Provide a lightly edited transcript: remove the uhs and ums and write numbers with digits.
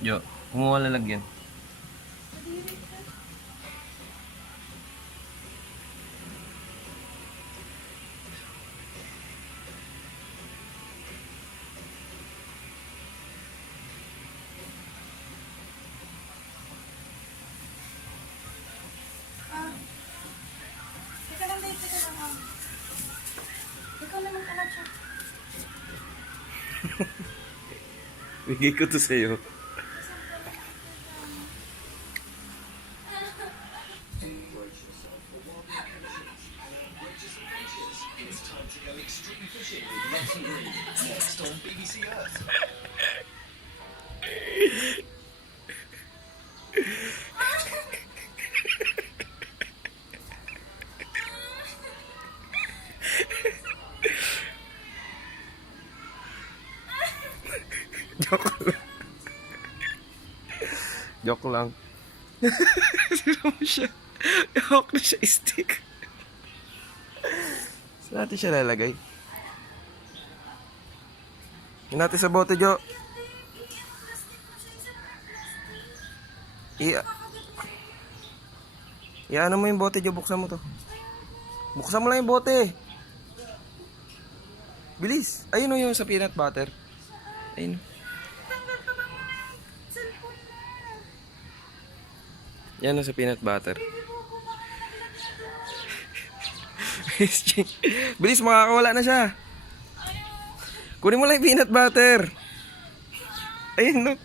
Jo, kumuha lalagyan. Teka lang, babe. Teka lang. Ikaw naman ka na siya. Bigay ko to sa'yo. Joke lang. Joke lang. Sino mo siya? Hawak na siya stick. Saan natin siya lalagay? Yan natin sa bote, Jo. Ano mo yung bote, Jo. Buksan mo to. Buksan mo lang yung bote. Bilis. Ayun o yung sa peanut butter. Ayun. Tanggal ka ba muna yung cellphone mo? Yan o sa peanut butter. Baby ko, bakit Bilis, makakawala na siya. Kunin mo lang yung peanut butter. Ayun, look.